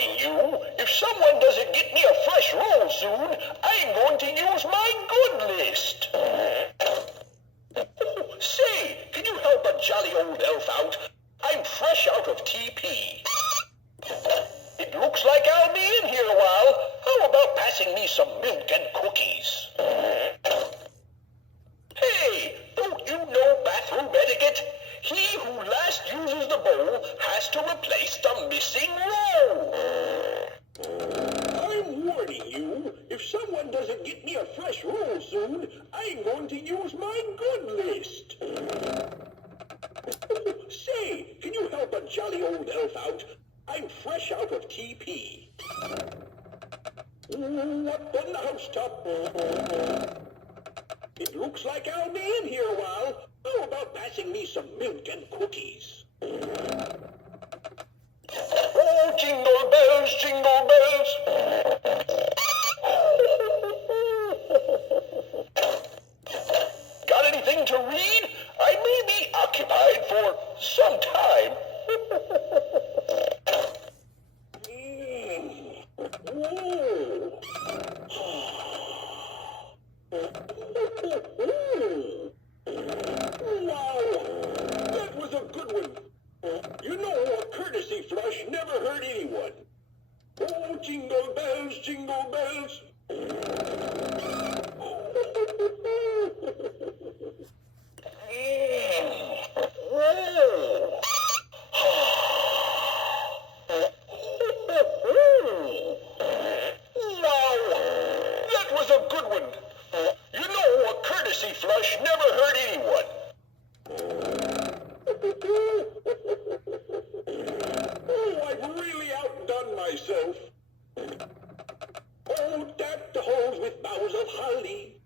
warning you, if someone doesn't get me a fresh roll soon, I'm going to use my good list. Say, can you help a jolly old elf out? I'm fresh out of TP. It looks like I'll be in here a while. How about passing me some milk and cookies? Hey, don't you know bathroom etiquette? He who last uses the bowl has to replace the missing roll. I'm warning you, if someone doesn't get me a fresh roll soon, I'm going to use my good list. Say, can you help a jolly old elf out? I'm fresh out of TP. Up on the housetop. It looks like I'll be in here a while. How about passing me some milk and cookies? Oh, jingle bells, jingle bells. Got anything to read? I may be occupied for some time. Wow, that was a good one. You know, a courtesy flush never hurt anyone. Oh, jingle bells, jingle bells. Flush never hurt anyone. Oh, I've really outdone myself. Oh, deck the halls with boughs of holly.